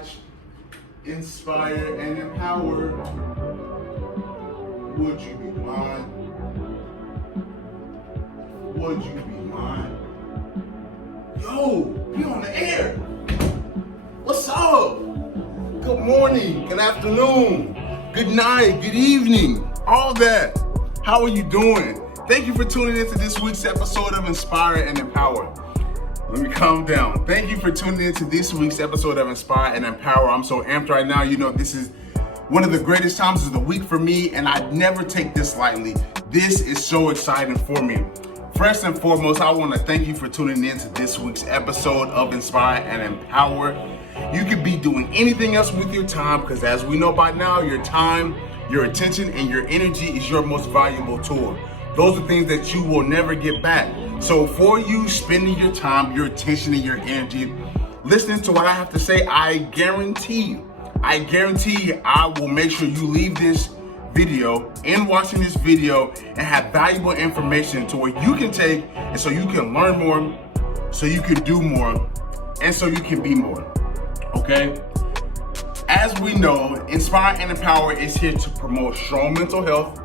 watch Inspire and Empower, would you be mine? Would you be mine? Yo, we on the air. What's up? Good morning, good afternoon, good night, good evening, all that. How are you doing? Thank you for tuning into this week's episode of Inspire and Empower. Let me calm down. Thank you for tuning into this week's episode of Inspire and Empower. I'm so amped right now. You know, this is one of the greatest times of the week for me, and I never take this lightly. This is so exciting for me. First and foremost, I want to thank you for tuning in to this week's episode of Inspire and Empower. You could be doing anything else with your time because, as we know by now, your time, your attention, and your energy is your most valuable tool. Those are things that you will never get back. So for you spending your time, your attention, and your energy listening to what I have to say, I guarantee I will make sure you leave this video and watching this video and have valuable information to where you can take and so you can learn more, so you can do more, and so you can be more. Okay? As we know, Inspire and Empower is here to promote strong mental health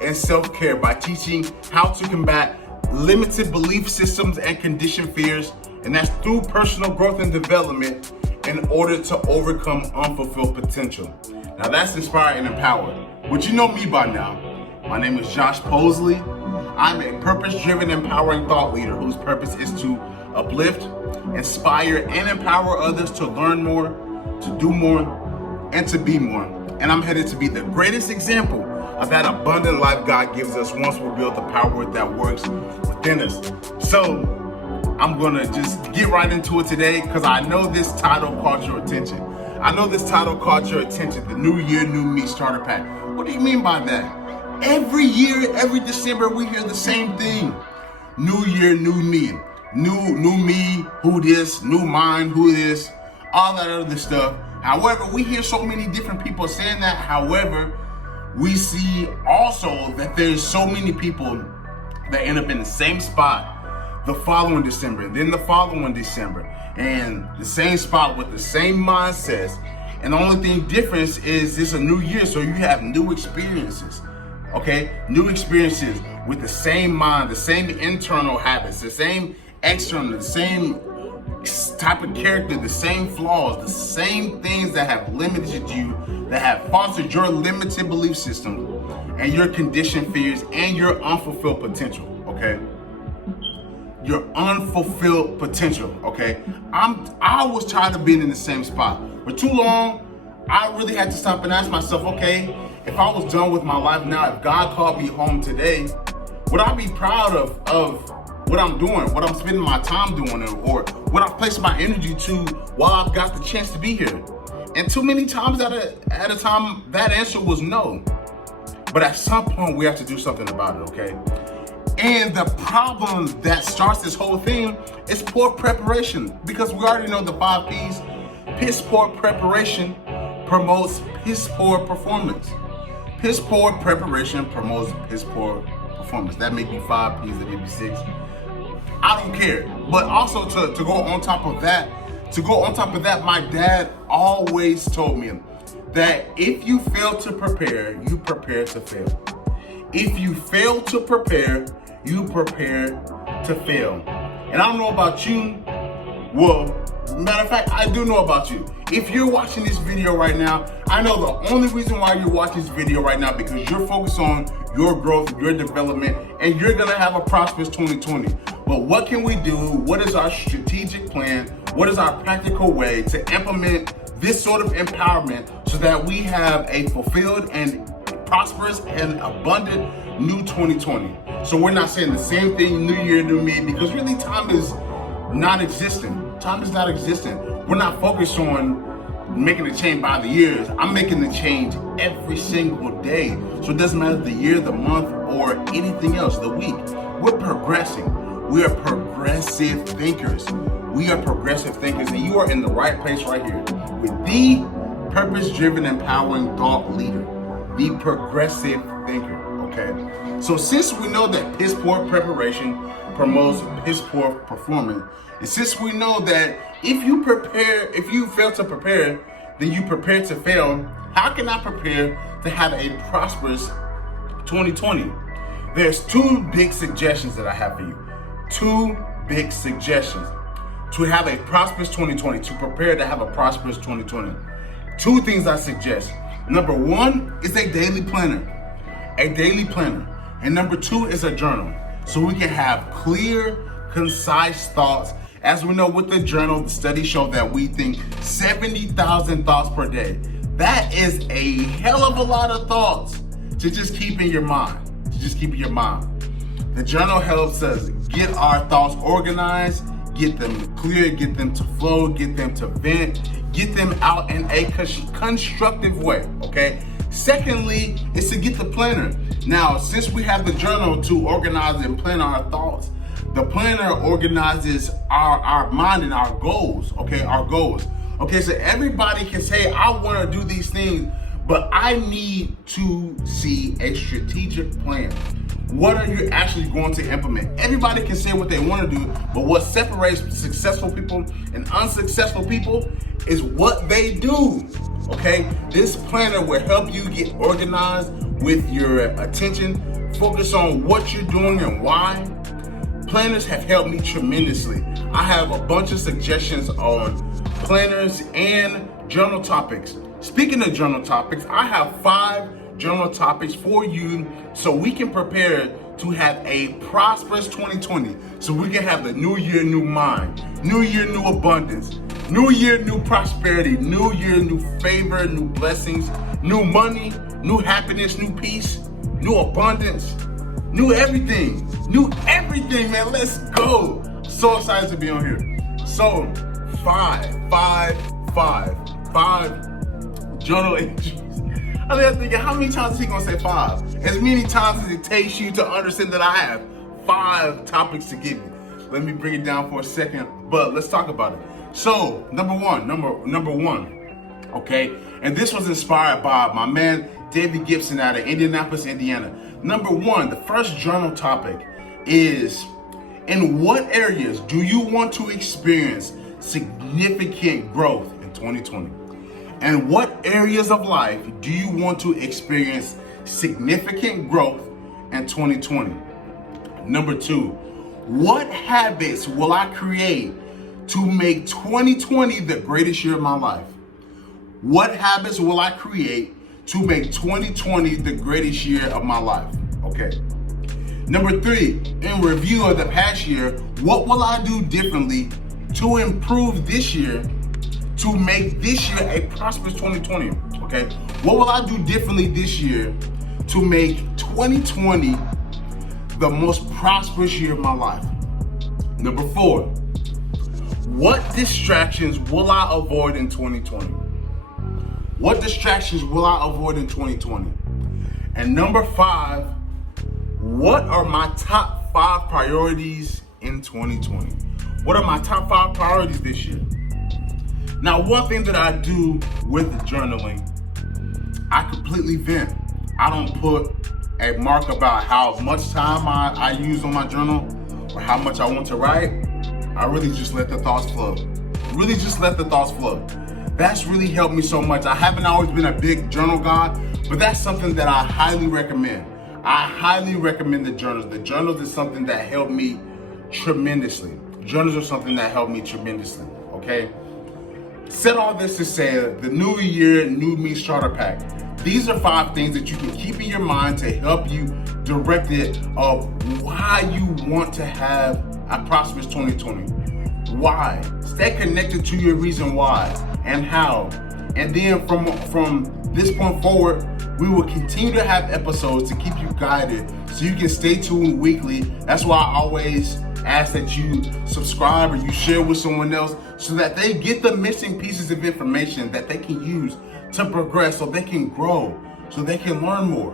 and self-care by teaching how to combat limited belief systems and conditioned fears, and that's through personal growth and development in order to overcome unfulfilled potential. Now that's Inspire and Empower. But you know me by now. My name is Josh Posley. I'm a purpose-driven, empowering thought leader whose purpose is to uplift, inspire, and empower others to learn more, to do more, and to be more. And I'm headed to be the greatest example of that abundant life God gives us once we build the power that works within us. So I'm gonna just get right into it today because I know this title caught your attention. The New Year, New Me Starter Pack. What do you mean by that? Every year, every December, we hear the same thing. New year, new me. New me, who this, new mind, who this, all that other stuff. However, we hear so many different people saying that. However, we see also that there's so many people that end up in the same spot the following December, and then the following December, and the same spot with the same mindsets. And the only thing difference is it's a new year, so you have new experiences, okay? New experiences with the same mind, the same internal habits, the same external, the same type of character, the same flaws, the same things that have limited you, that have fostered your limited belief system and your conditioned fears and your unfulfilled potential, okay? Your unfulfilled potential, okay? I was tired of being in the same spot. For too long, I really had to stop and ask myself, okay, if I was done with my life now, if God called me home today, would I be proud of what I'm doing, what I'm spending my time doing, or what I've placed my energy to while I've got the chance to be here? And too many times at a time, that answer was no. But at some point, we have to do something about it, okay? And the problem that starts this whole thing is poor preparation, because we already know the 5 P's. Piss poor preparation promotes piss poor performance. Piss poor preparation promotes piss poor performance. That may be 5 P's, that may be 6. I don't care. But also to go on top of that, my dad always told me that if you fail to prepare, you prepare to fail. If you fail to prepare, you prepare to fail. And I don't know about you. Well, matter of fact, I do know about you. If you're watching this video right now, I know the only reason why you're watching this video right now because you're focused on your growth, your development, and you're gonna have a prosperous 2020. But what can we do? What is our strategic plan? What is our practical way to implement this sort of empowerment so that we have a fulfilled and prosperous and abundant new 2020? So we're not saying the same thing, new year, new me, because really time is non-existent. Time is not existent. We're not focused on making a change by the years. I'm making the change every single day. So it doesn't matter the year, the month, or anything else, the week. We're progressing. We are progressive thinkers. We are progressive thinkers, and you are in the right place right here with the purpose-driven, empowering thought leader, the progressive thinker, okay? So since we know that piss poor preparation promotes piss poor performance, and since we know that if you fail to prepare, then you prepare to fail, how can I prepare to have a prosperous 2020? There's two big suggestions that I have for you. Two big suggestions to have a prosperous 2020, to prepare to have a prosperous 2020. Two things I suggest. Number one is a daily planner. A daily planner. And number two is a journal. So we can have clear, concise thoughts. As we know with the journal, the studies show that we think 70,000 thoughts per day. That is a hell of a lot of thoughts to just keep in your mind. The journal helps us get our thoughts organized, get them clear, get them to flow, get them to vent, get them out in a constructive way, okay? Secondly, is to get the planner. Now, since we have the journal to organize and plan our thoughts, the planner organizes our mind and our goals, okay? Our goals. Okay, so everybody can say, I want to do these things, but I need to see a strategic plan. What are you actually going to implement? Everybody can say what they want to do, but what separates successful people and unsuccessful people is what they do. Okay? This planner will help you get organized with your attention, focus on what you're doing and why. Planners have helped me tremendously. I have a bunch of suggestions on planners and journal topics. Speaking of journal topics, I have 5 journal topics for you so we can prepare to have a prosperous 2020. So we can have the new year, new mind, new year, new abundance, new year, new prosperity, new year, new favor, new blessings, new money, new happiness, new peace, new abundance, new everything, man. Let's go. So excited to be on here. So 5 journal entries. I was thinking, how many times is he gonna say 5? As many times as it takes you to understand that I have 5 topics to give you. Let me bring it down for a second, but let's talk about it. So, number one, okay? And this was inspired by my man, David Gibson out of Indianapolis, Indiana. Number 1, the first journal topic is, in what areas do you want to experience significant growth in 2020? And what areas of life do you want to experience significant growth in 2020? Number 2, what habits will I create to make 2020 the greatest year of my life? What habits will I create to make 2020 the greatest year of my life? Okay. Number 3, in review of the past year, what will I do differently to improve this year to make this year a prosperous 2020, okay? What will I do differently this year to make 2020 the most prosperous year of my life? Number 4, what distractions will I avoid in 2020? What distractions will I avoid in 2020? And number 5, what are my top 5 priorities in 2020? What are my top 5 priorities this year? Now, one thing that I do with journaling, I completely vent. I don't put a mark about how much time I use on my journal or how much I want to write. I really just let the thoughts flow. That's really helped me so much. I haven't always been a big journal guy, but that's something that I highly recommend. I highly recommend the journals. The journals is something that helped me tremendously. Okay? Said all this to say, the new year, new me starter pack. These are 5 things that you can keep in your mind to help you direct it of why you want to have a prosperous 2020. Why? Stay connected to your reason why and how. And then from this point forward, we will continue to have episodes to keep you guided so you can stay tuned weekly. That's why I always ask that you subscribe or you share with someone else so that they get the missing pieces of information that they can use to progress, so they can grow, so they can learn more,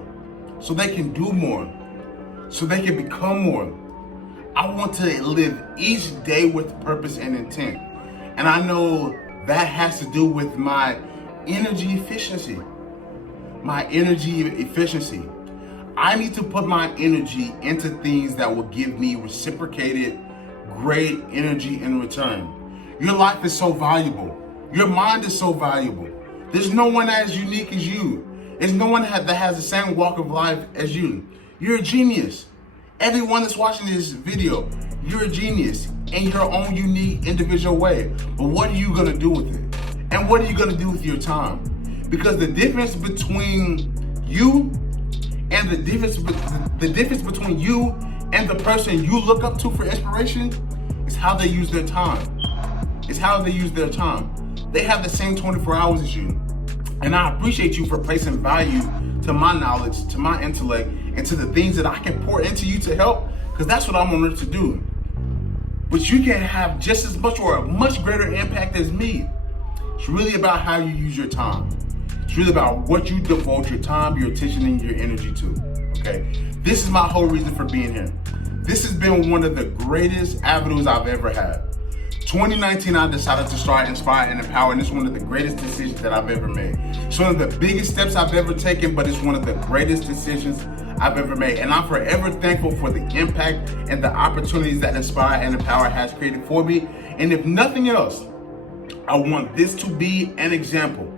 so they can do more, so they can become more. I want to live each day with purpose and intent. And I know that has to do with my energy efficiency. I need to put my energy into things that will give me reciprocated, great energy in return. Your life is so valuable. Your mind is so valuable. There's no one as unique as you. There's no one that has the same walk of life as you. You're a genius. Everyone that's watching this video, you're a genius in your own unique individual way. But what are you gonna do with it? And what are you gonna do with your time? Because the difference between you and the difference between you and the person you look up to for inspiration is how they use their time. It's how they use their time. They have the same 24 hours as you. And I appreciate you for placing value to my knowledge, to my intellect, and to the things that I can pour into you to help, because that's what I'm on earth to do. But you can have just as much or a much greater impact as me. It's really about how you use your time. It's really about what you devote your time, your attention, and your energy to, okay? This is my whole reason for being here. This has been one of the greatest avenues I've ever had. 2019, I decided to start Inspire and Empower, and it's one of the greatest decisions that I've ever made. It's one of the biggest steps I've ever taken, but it's one of the greatest decisions I've ever made. And I'm forever thankful for the impact and the opportunities that Inspire and Empower has created for me. And if nothing else, I want this to be an example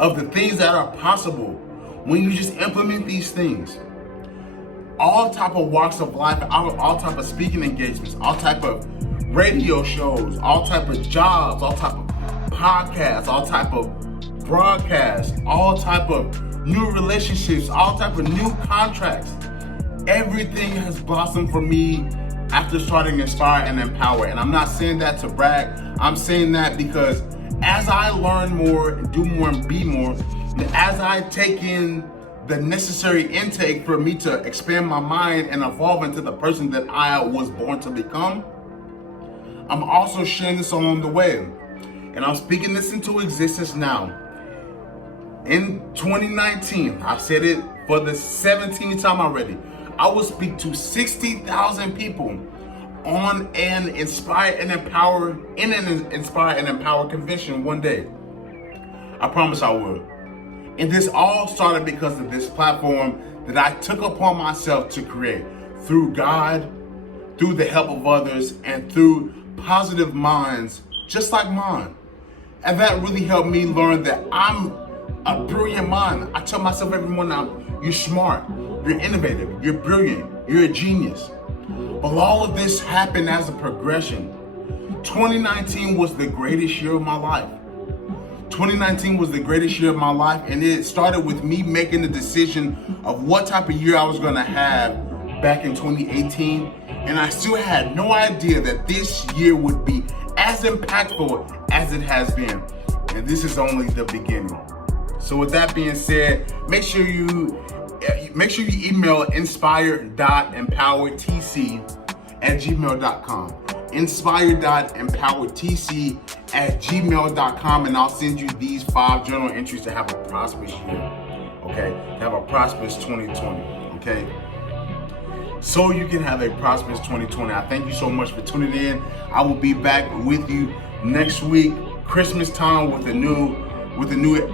of the things that are possible when you just implement these things. All type of walks of life, all type of speaking engagements, all type of radio shows, all type of jobs, all type of podcasts, all type of broadcasts, all type of new relationships, all type of new contracts. Everything has blossomed for me after starting Inspire and Empower. And I'm not saying that to brag. I'm saying that because as I learn more and do more and be more, and as I take in the necessary intake for me to expand my mind and evolve into the person that I was born to become, I'm also sharing this along the way. And I'm speaking this into existence now. In 2019, I said it for the 17th time already, I will speak to 60,000 people on an Inspire and Empower, in an Inspire and Empower convention one day. I promise I will. And this all started because of this platform that I took upon myself to create through God, through the help of others, and through positive minds just like mine. And that really helped me learn that I'm a brilliant mind. I tell myself every morning, you're smart, you're innovative, you're brilliant, you're a genius. But all of this happened as a progression. 2019 was the greatest year of my life. 2019 was the greatest year of my life, and it started with me making the decision of what type of year I was gonna have back in 2018. And I still had no idea that this year would be as impactful as it has been. And this is only the beginning. So with that being said, make sure you email inspire.empowertc@gmail.com. inspire.empowertc@gmail.com, and I'll send you these 5 journal entries to have a prosperous year. Okay? To have a prosperous 2020. Okay? So you can have a prosperous 2020. I thank you so much for tuning in. I will be back with you next week, Christmas time, with a new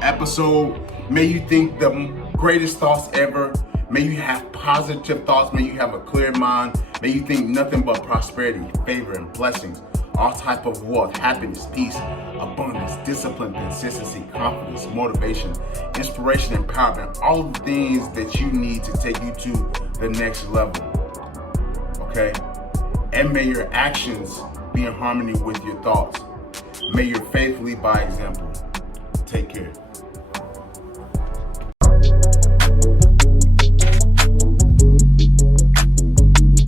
episode. May you think the greatest thoughts ever. May you have positive thoughts. May you have a clear mind. May you think nothing but prosperity, favor, and blessings. All type of wealth, happiness, peace, abundance, discipline, consistency, confidence, motivation, inspiration, empowerment. All the things that you need to take you to the next level. Okay? And may your actions be in harmony with your thoughts. May your faith lead by example. Take care.